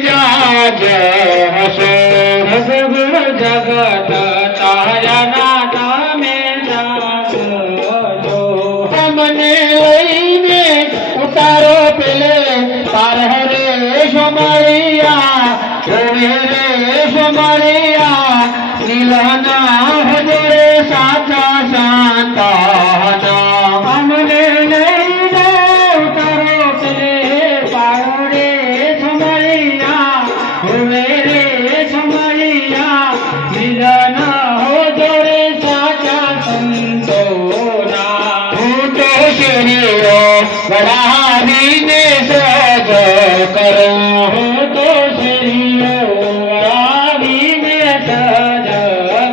જાજ હસો સગળ જગત તારા ના તમે જાજો તમને લઈને ઉતારો પેલે પાર રે સોમળિયા રે સોમળિયા નીલના હજરે સાચા શાંતાના અમને લઈને ઉતારો પેલે પાર રે સોમળિયા રે સોમળિયા નીલના હજરે સાચા સંતોના હું તો શરીરો વડાવીને સજ કરું હું તો શરીરો વડાવીને સજ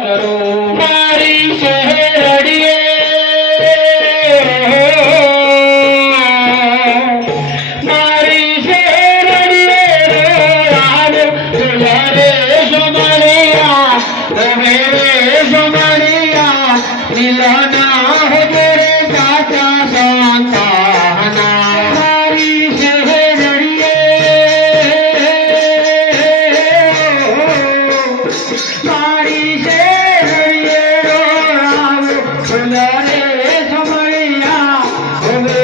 કરું મારી શહેરડીએ મારી શહેરડીએ રે સોમળિયા રે સોમળિયા નીલના હજરે સાચા શાંતાના મારી શહેરડીએ મારી શહેરડીએ રે સોમળિયા રે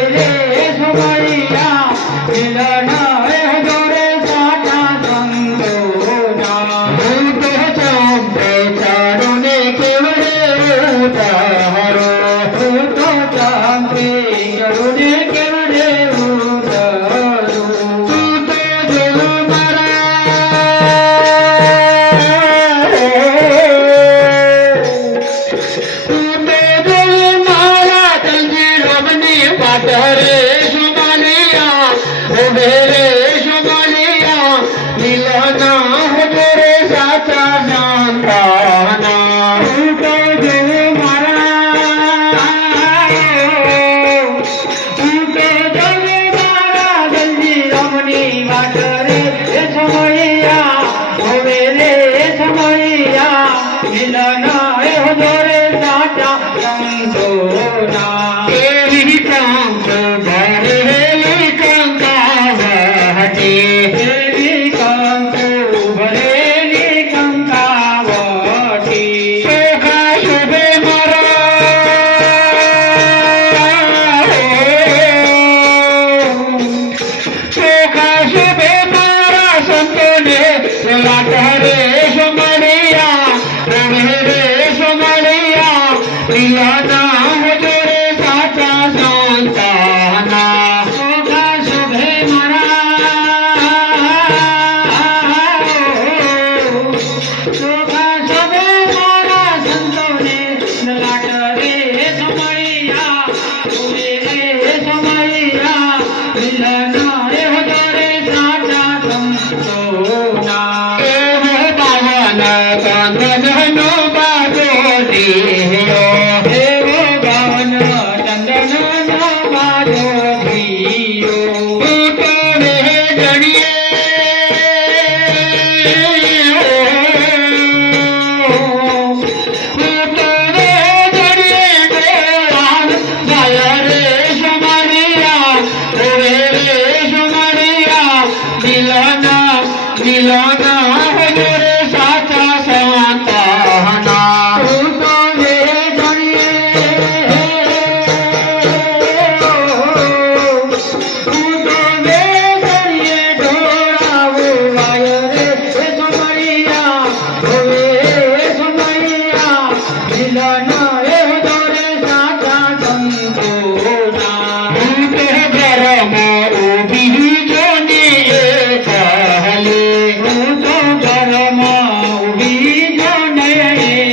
સોમળિયા નીલના હજરે સાચા સંતોના હું તો ચંપે ચારુને કેવડે ઉતારો હું તો ચંપે ચારુને કેવડે ઉતારો તું તો જો મારા તું તો જો મારા તંજીરમની વાત રે સોમળિયા રે સોમળિયા નીલના હજરે સાચા શાંતાના હું તો જો મારા તું તો જો મારા તંજીરમની વાત રે સોમળિયા રે સોમળિયા નીલના હજરે સાચા સંતોના એવી કાંત ભરેલી કંકાવટી એવી કાંત ભરેલી કંકાવટી ચોખા શોભે ચોખા શોભે મારા સંતોને લાટ રે સોમળિયા રે સોમળિયા નીલના હજરે સાચા શાંતાના ચોખા શોભે ચોખા શોભે મારા સંતોને લાટ રે સોમળિયા રે સોમળિયા નીલના હજરે સાચા સંતોના એવો પાવન ચંદનનો બાજો દિયો એવો પાવન ચંદનનો બાજો દિયો ઉતરે જણીએ ઉતરે જણીએ ગાય રે સોમળિયા રે સોમળિયા નીલના હજરે સાચા શાંતાના હું તો રે જણીએ હું તો રે જણીએ ઢોળાવું વાય રે સોમળિયા રે સોમળિયા નીલના હજરે સાચા સંતોના હું તો ઘરમાં ઊભી જોને એકલી હું તો ઘરમાં ઊભી જોને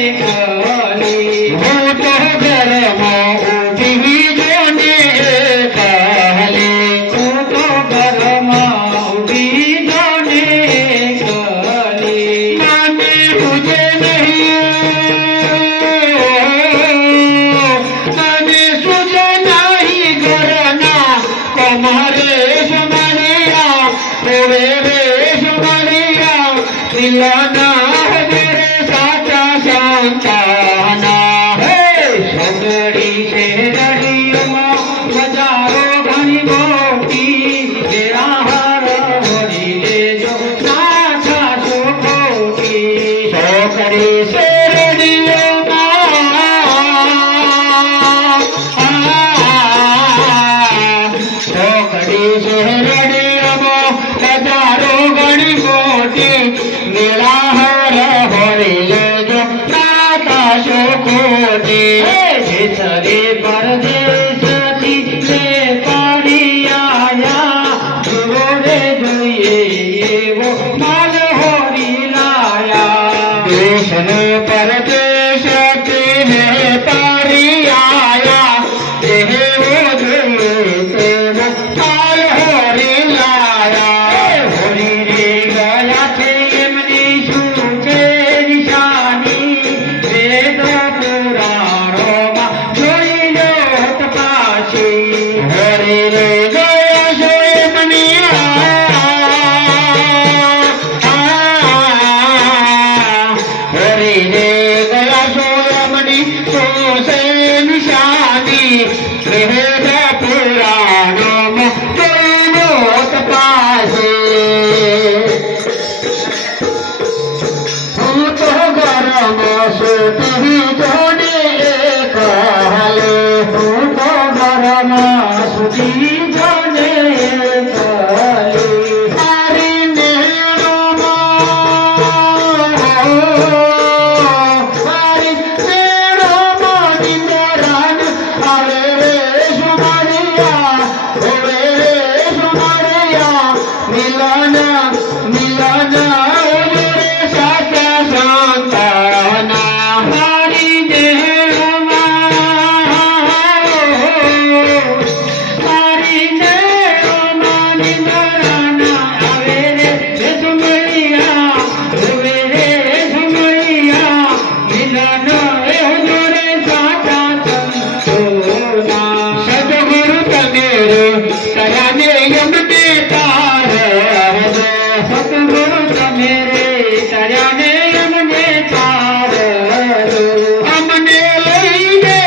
એકલી હું તો ઘરમાં ઊભી જોને એકલી હું તો ઘરમાં ઊભી જોને એકલી માને તુજે નહીં માને સુજે નહીં ઘરના તમારે સોમળિયા રે સોમળિયા નીલના હજરે સાચા શાંતાના સગડી શેરડીઓમાં બજારો ઘણી મોટી તેરા હાર ભરી દેજો મોટી મોટી નિરાહર હોરી લેજો નાતા શોખોટી દેશરે પરદેશથી લે પાડી આયા જોડે જોઈએ એવો માલ હોરી લાયા દેશને પરદેશથી લે પાડી આયા એવો જોઈએ તેવો માલ હોરી લાયા હોરી રે ગયા છે એમની શું છે નિશાની વેદ પુરાણોમાં જોઈ લો તપાસી હોરી રે ગયા છે એમની હોરી રે ગયા છો એમની શું છે નિશાની વેદ પુરાણોમાં જોઈ લો તપાસી હું તો ગરમ સુધી જોડે કહલે હું તો ગરમ સુધી જોડે કહલે તારી મેળોમાં મારી મેળોમાં નિંદરાન આવે રે સુમારિયા હવે રે સુમારિયા મિલન મિલન સાચા સંતાના મારી દેહમાં નિંદરાના આવે રે સુમૈયા હવે રે સુમૈયા મિલન જોડે સાચા સંતોના સદગુરુ તમે રે કયાને યમને તારજો સદગુરુ તમે રે કયાને યમને તારજો અમને લઈને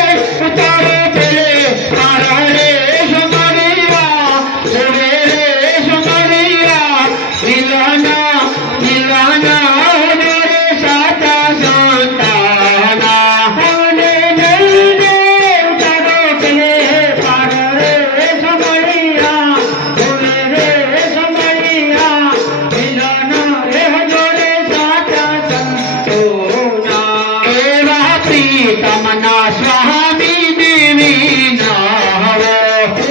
ઉતારો પેલે મારા રે સુમરિયા જોડે રે સુમરિયા મિલના મિલના જોડે સાચા સંતાના અમને લઈને ઉતારો પેલે મારા રે સુમરિયા જોડે રે સુમરિયા મિલના જોડે સાચા સંતોના એવા પ્રીતમના સ્વામી દેવી નાવો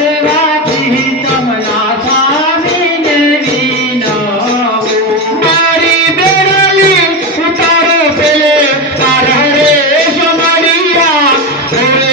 એવા પ્રીતમના સ્વામી દેવી નાવો મારી બેરલી ઉતારો પેલે તારા રે સુમરિયા જોડે